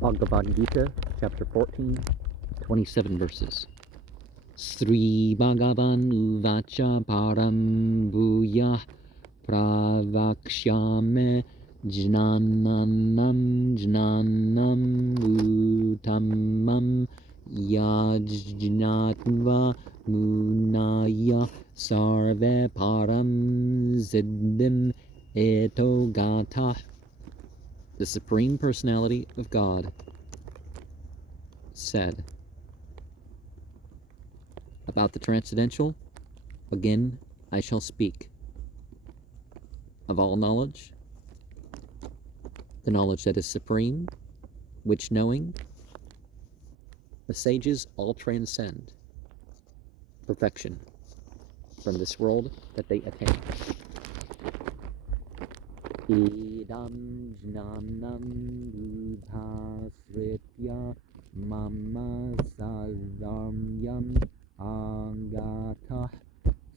Bhagavad Gita, chapter 14, 27 verses. Sri Bhagavan Uvacha Param Bhuya Pravakshyame Jnanam Jnanam Uttamam Yajnatva Munaya Sarve Param Siddhim Eto Gata. The Supreme Personality of God said about the transcendental, again I shall speak of all knowledge, the knowledge that is supreme, which knowing the sages all transcend perfection from this world that they attain. Idam jnanam budhasritya mama sarvamyam angata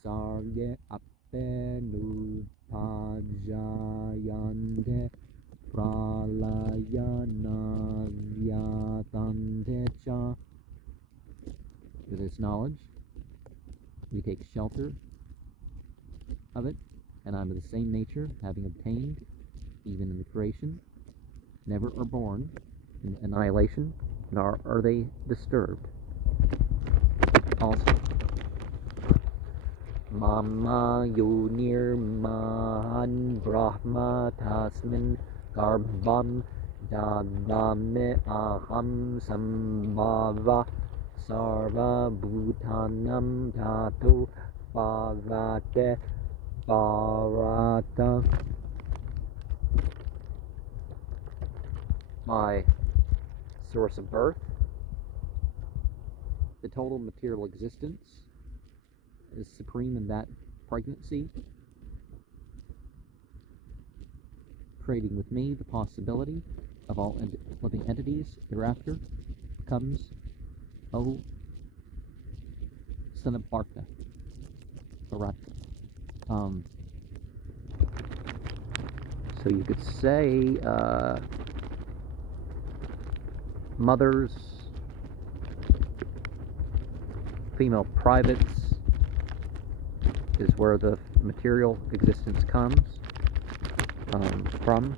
sarge appenupajayante pralaya navyatante cha. With this knowledge, we take shelter of it, and I'm of the same nature, having obtained, even in the creation, never are born in annihilation, nor are they disturbed. Also, Mama Yonir Mahan Brahma Tasmin Garbham Dadame Aham Sambhava Sarva Bhutanam Dhatu Bhavate Bharata. My source of birth, the total material existence, is supreme in that pregnancy, creating with me the possibility of all living entities thereafter, comes, O son of Bharata. So you could say mothers, female privates is where the material existence comes from.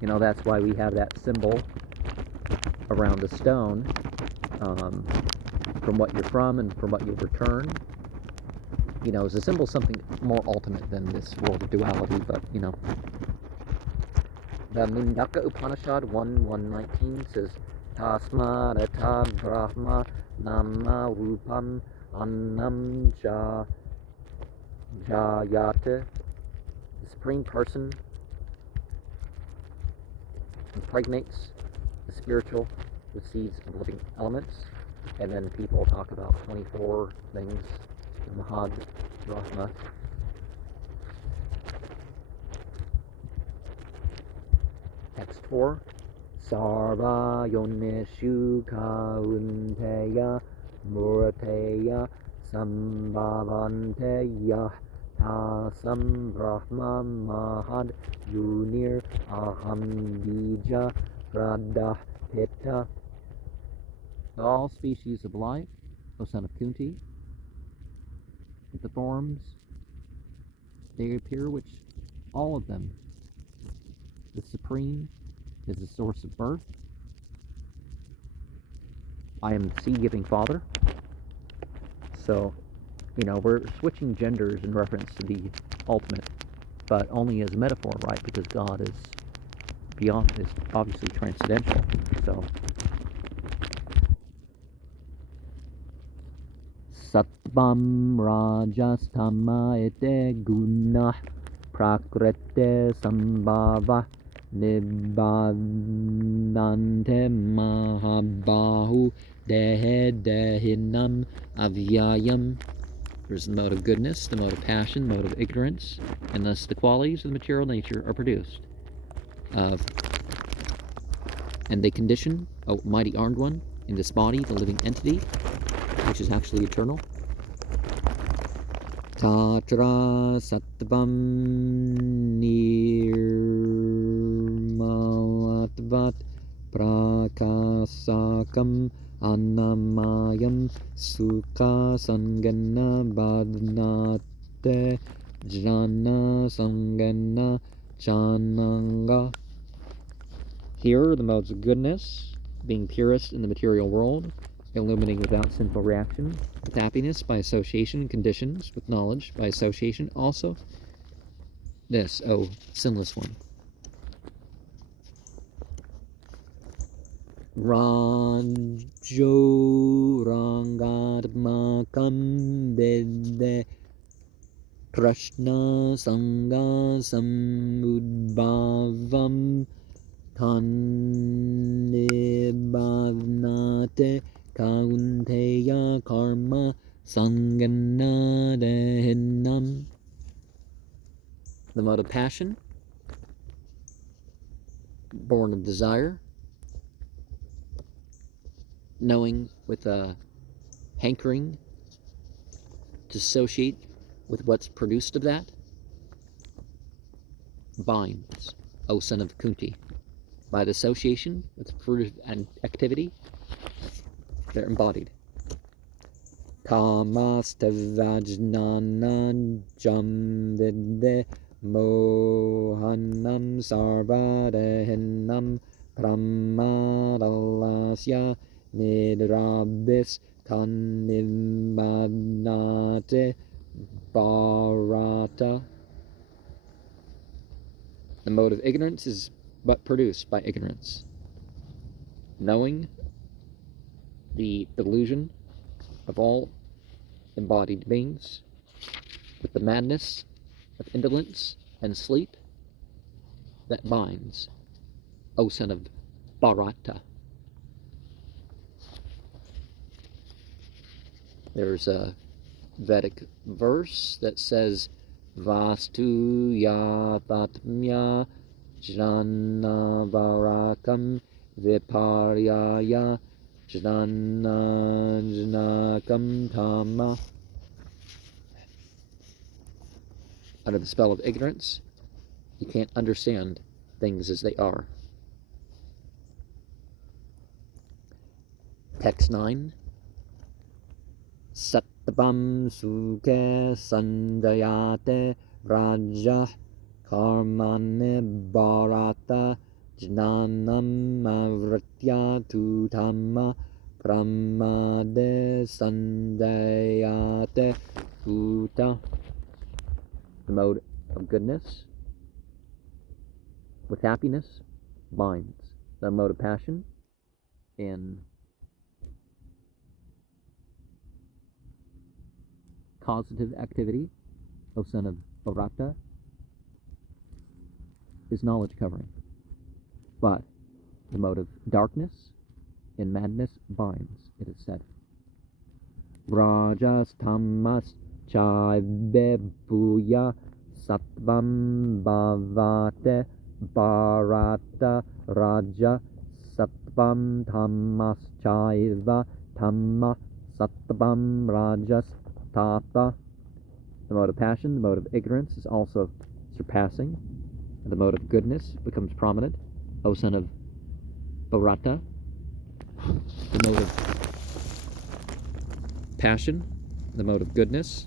You know, that's why we have that symbol around the stone, from what you're from and from what you'll return. You know, is a symbol something more ultimate than this world of duality, but, you know. The Mundaka Upanishad 1:119 says, Tasma Rata Brahma Nama Rupam Annam Jayate. The Supreme Person impregnates the spiritual with seeds of living elements, and then people talk about 24 things, Mahad Brahma. Text 4. Sarva yoneshu kaunteya murateya sambhavanteya tasam brahma mahad yunir aham bija radha pitta. All species of life, O son of Kunti, with the forms they appear, which all of them, the Supreme is the source of birth. I am the seed-giving Father. So, you know, we're switching genders in reference to the ultimate, but only as a metaphor, right? Because God is beyond, is obviously transcendental. So, Sattvam Rajastama ete guna prakrite sambhava Nibbadante Mahabahu Dehe Dehinam Avyayam. There's the mode of goodness, the mode of passion, the mode of ignorance, and thus the qualities of the material nature are produced. And they condition, O mighty armed one, in this body, the living entity, which is actually eternal. Tatra Sattvam Nir bhavat prakasakam anamayam sukha sangana badnate jnana sangana chananga. Here are the modes of goodness: being purest in the material world, illuminating without sinful reaction, with happiness by association, conditions, with knowledge by association. Also, this, O sinless one. Rajo rangatmakam bede Krishna sangha samudbhavam Tanibhavnate kaunteya karma sanganadehinam. The mode of passion, born of desire, knowing with a hankering to associate with what's produced of that, binds, O son of Kunti. By the association with fruit and activity, they're embodied. Kamastavajnana jamvidde mohanam sarvadehinam pramadalasya nidrabis kannimbadnate bharata. The mode of ignorance is but produced by ignorance. Knowing the delusion of all embodied beings, with the madness of indolence and sleep that binds, O son of Bharata. There's a Vedic verse that says, Vastu yatatmya jnana varakam viparyaya jnana jnakam tama. Under the spell of ignorance, you can't understand things as they are. Text 9. Sattvam sukhe sandayate raja karmane bharata jnanam avritya tutama pramade sandayate uta. The mode of goodness with happiness binds. The mode of passion in causative activity, O son of Bharata, is knowledge covering. But the mode of darkness in madness binds, it is said. Rajas tamas chaibebuya sattvam bhavate bharata raja sattvam tamas chaiva tamma sattvam rajas tapa. The mode of passion, the mode of ignorance, is also surpassing, and the mode of goodness becomes prominent, O son of Bharata. The mode of passion, the mode of goodness,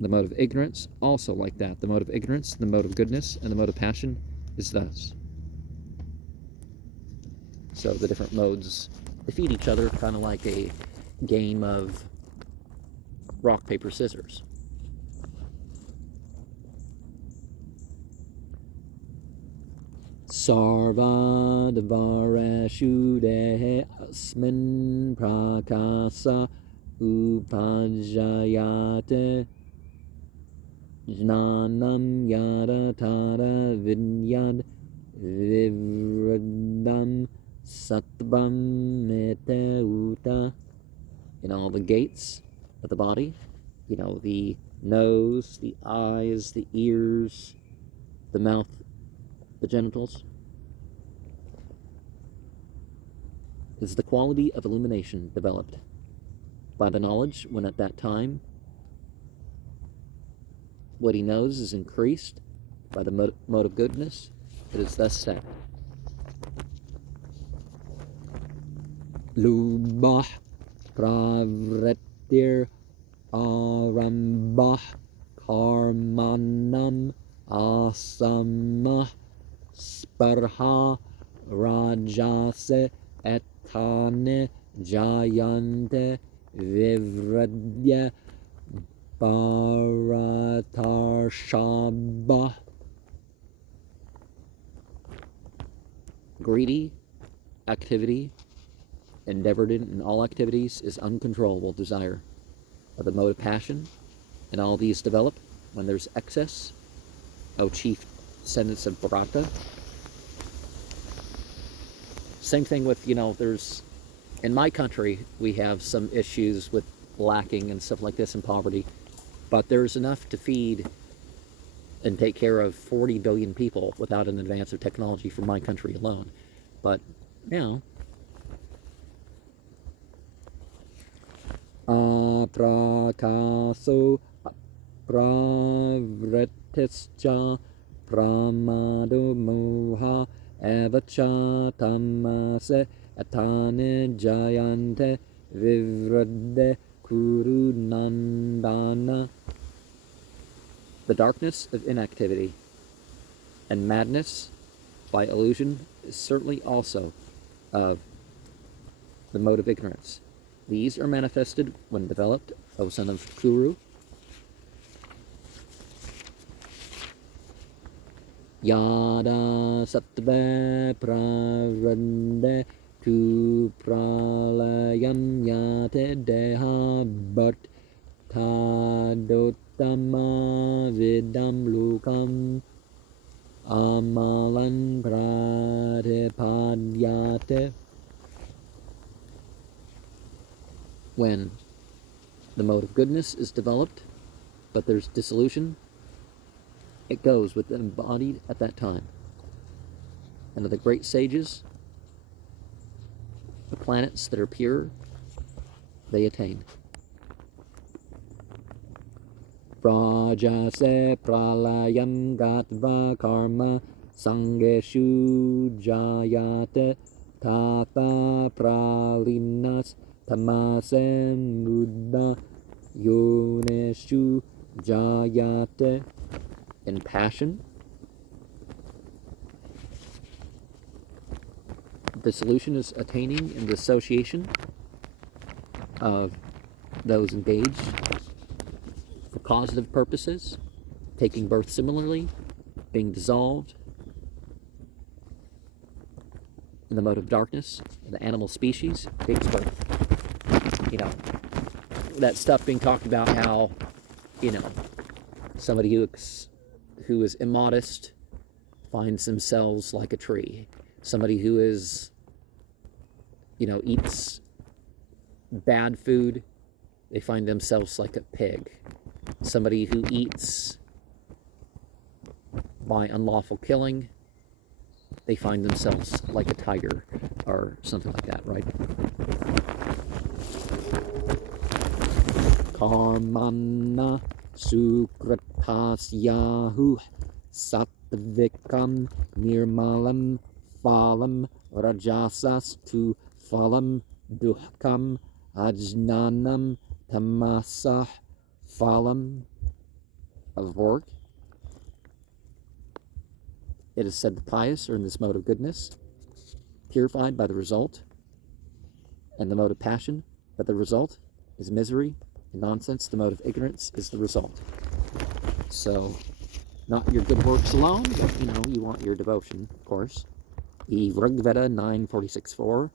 the mode of ignorance, also like that. The mode of ignorance, the mode of goodness, and the mode of passion is thus. So the different modes defeat each other, kind of like a game of rock, paper, scissors. Sarva dvareshu dehe asmin prakasa upajayate jnanam yada tara vinyad vivradam sattvam mete uta. In all the gates of the body, the nose, the eyes, the ears, the mouth, the genitals, is the quality of illumination developed by the knowledge when at that time what he knows is increased by the mode of goodness, It is thus said. Lubah pravritir arambah karmanam asamah sparha rajase etane jayante vivradya bharatarshabah. Greedy activity, endeavored in all activities, is uncontrollable desire of the mode of passion, and all these develop when there's excess. O chief descendants of Bharata. Same thing with, there's, in my country, we have some issues with lacking and stuff like this and poverty, but there's enough to feed and take care of 40 billion people without an advance of technology for my country alone. But, aprakaso pravritischa pramado moha avacha tamase atane jayante vivradde kuru nandana. The darkness of inactivity and madness by illusion is certainly also of the mode of ignorance. These are manifested when developed, O son of Kuru. Yada sattva pravrande tu pralayam yate deha bhat tadottama vidam lukam amalan pratipadyate. When the mode of goodness is developed, but there's dissolution, it goes with the embodied at that time. And of the great sages, the planets that are pure, they attain. Rajase pralayam gatva karma sangeshu jayate tata pralinas tamasem buddha yoneshu jayate. In passion, dissolution is attaining in the association of those engaged for causative purposes, taking birth similarly, being dissolved in the mode of darkness, the animal species takes birth. That stuff being talked about, how, somebody who is immodest finds themselves like a tree. Somebody who is, eats bad food, they find themselves like a pig. Somebody who eats by unlawful killing, they find themselves like a tiger or something like that, right? Karmana Sukratasyahu Sattvikam Nirmalam Phalam Rajasas tu Phalam Duhkam Ajnanam Tamasah Phalam of work. It is said the pious are in this mode of goodness, purified by the result, and the mode of passion, but the result is misery and nonsense. The mode of ignorance is the result. So, not your good works alone, but you want your devotion, of course. The Rigveda 9:46-4.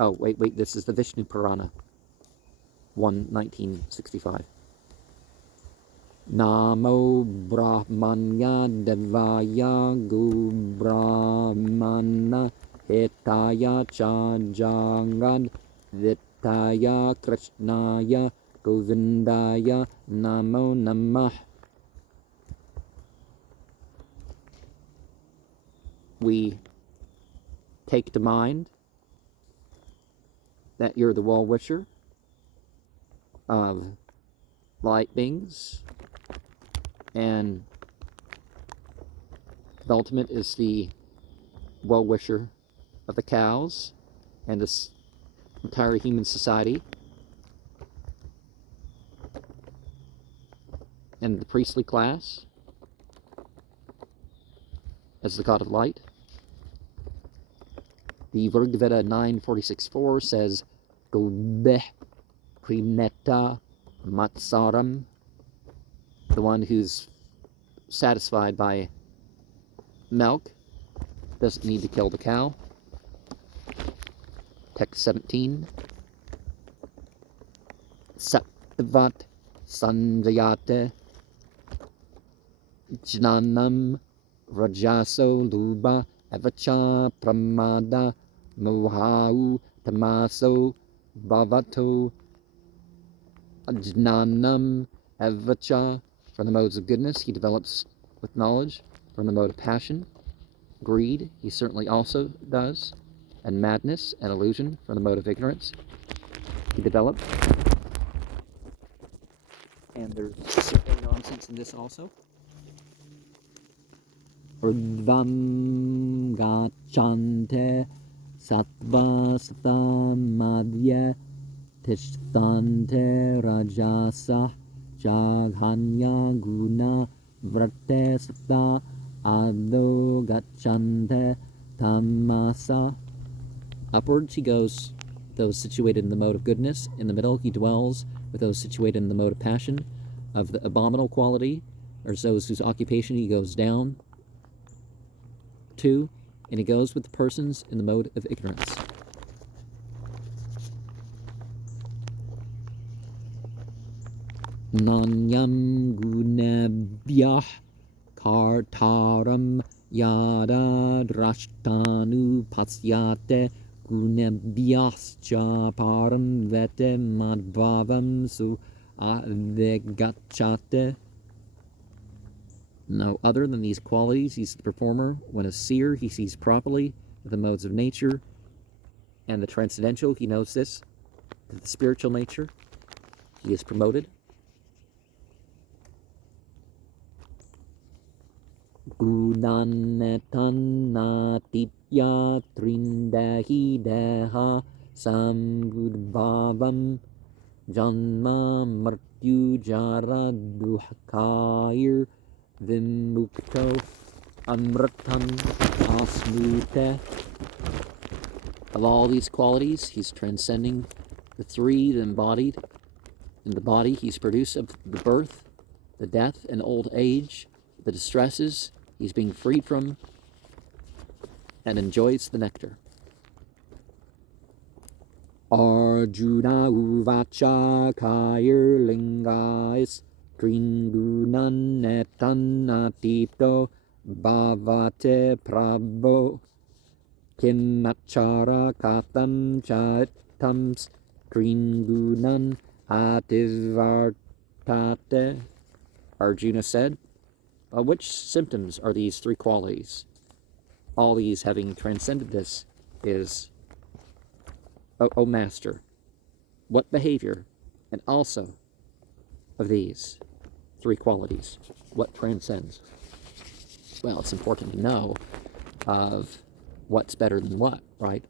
Oh, wait, this is the Vishnu Purana 1:1965. Namo Brahmanya Devaya Gu Brahmana Hetaya Chajangad Vitaya Krishnaya Govindaya Namo Namah. We take to mind that you're the well-wisher of light beings, and The ultimate is the well-wisher of the cows and this entire human society, and the priestly class as the god of light. The Bhagavad Gita 9:46-4 says, Gobeh Krimeta Matsaram, the one who's satisfied by milk doesn't need to kill the cow. Text 17. Sattvat Sanjayate Jnanam Rajaso Luba Avacha Pramada Mohau Tamaso Bhavato Ajnanam Avacha. From the modes of goodness, he develops with knowledge. From the mode of passion, greed, he certainly also does. And madness and illusion, from the mode of ignorance, he develops. And there's certainly nonsense in this also. Urdvam gachante sattva sattamadhya tishtante rajasa jaghanya guna vrate satta adho gachante tamasa. Upwards he goes with those situated in the mode of goodness. In the middle he dwells with those situated in the mode of passion. Of the abominable quality, or those whose occupation he goes down to, and he goes with the persons in the mode of ignorance. Nanyam gunebhyah kartaram yada drashtanu pasyate gunebhyascha param vete madbhavam su avegachate. No other than these qualities, he's the performer. When a seer, he sees properly the modes of nature and the transcendental. He knows this. The spiritual nature, he is promoted. Gunanetannatitya trindahi deha samudbhavam janma martyu jara duhkair vimukto amritam asmute. Of all these qualities, he's transcending the three, the embodied. In the body, he's produced of the birth, the death, and old age, the distresses he's being freed from, and enjoys the nectar. Arjuna uvacha kair lingais Kringunan etannatito bhavate prabho Kimmachara katham chaitams Kringunan ativartate. Arjuna said, which symptoms are these three qualities? All these having transcended this is, O Master, what behavior, and also of these three qualities, what transcends? Well, it's important to know of what's better than what, right?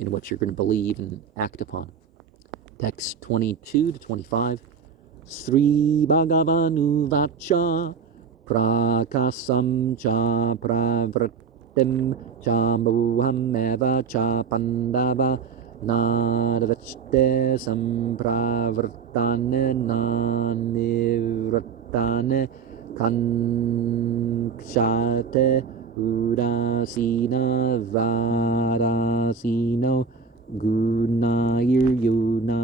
In what you're going to believe and act upon. Text 22-25. Sri Bhagavanu Vacha Prakasam Cha Pravritim Cha Muham Eva Cha Pandava Nadavachte Sampravrtane Nanivratane Kanchate Udasina Varasino Gunair Yuna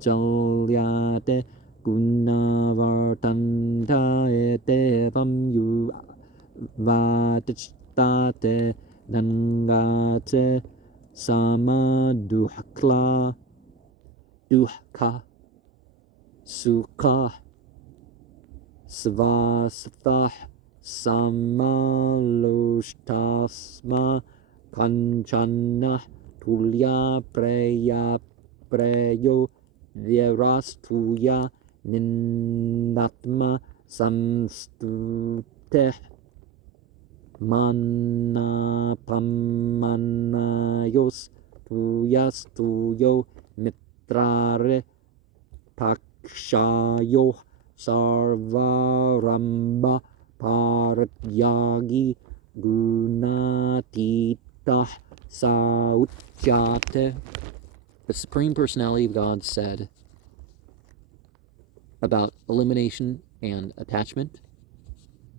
Vichalyate Gunavartanta etevam yu vatichtate nangate sama duhka sukha svasthah samalostasma kanchana tulya preyo vyarastuya Nindatma samstute manapamanayos tuyas tuyo mitrare pakshayo sarvaramba paratyagi gunatita sauchyate. The Supreme Personality of God said about elimination and attachment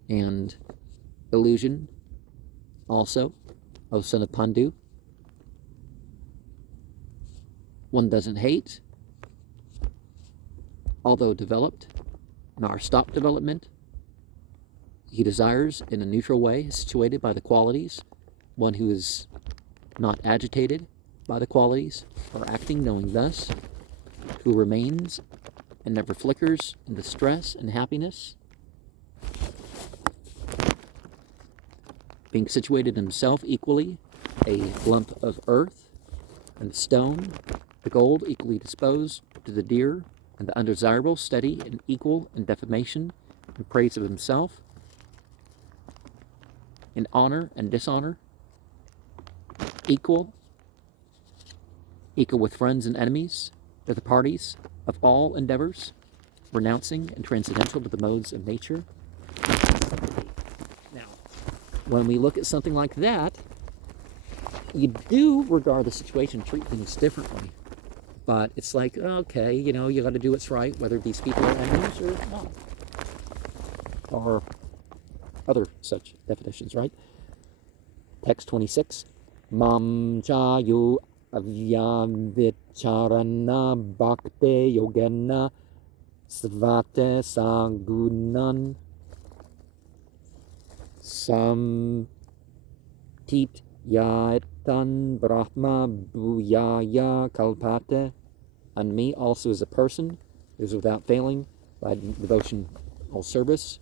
and illusion, also, O son of Pandu. One doesn't hate, although developed, nor stop development. He desires in a neutral way, situated by the qualities, one who is not agitated by the qualities, or acting knowing thus, who remains and never flickers into stress and happiness, being situated himself equally, a lump of earth and stone, the gold equally disposed to the dear and the undesirable, steady and equal in defamation and praise of himself, in honor and dishonor, equal with friends and enemies, with the parties of all endeavors, renouncing and transcendental to the modes of nature. Now, when we look at something like that, you do regard the situation, treat things differently. But it's like, okay, you got to do what's right, whether these people are enemies or not. Or other such definitions, right? Text 26. Mam chayu avyavicharana bhakte yogena svate sagunan samtit yaitan brahma bhuyaya kalpate. And me also as a person is without failing by devotion all service,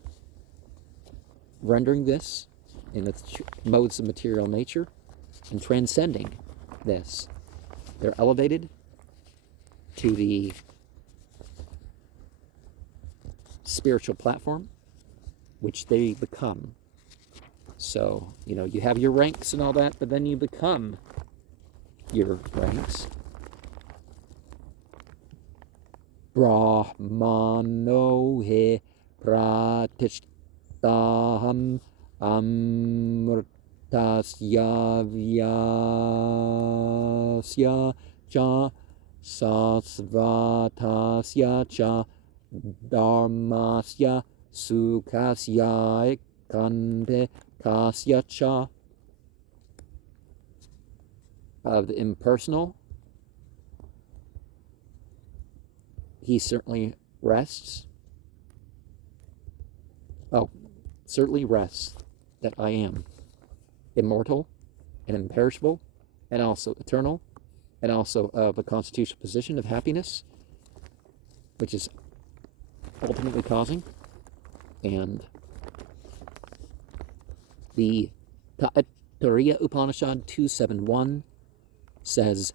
rendering this in the modes of material nature and transcending this. They're elevated to the spiritual platform, which they become. So, you have your ranks and all that, but then you become your ranks. Brahmano he pratishtaham amrtasya vyasya cha sasvatasya cha dharmasya sukhasya ekante kasya cha. Of the impersonal, he certainly rests. Certainly rests that I am immortal and imperishable, and also eternal, and also of a constitutional position of happiness, which is ultimately causing. And the Taittiriya Upanishad 271 says,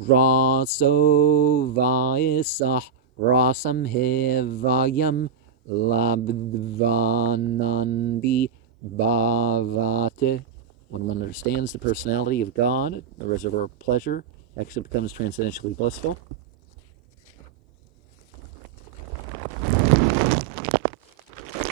Raso vaisah rasam hevayam labdvanandi bhavate. When one understands the personality of God, the reservoir of pleasure actually becomes transcendently blissful.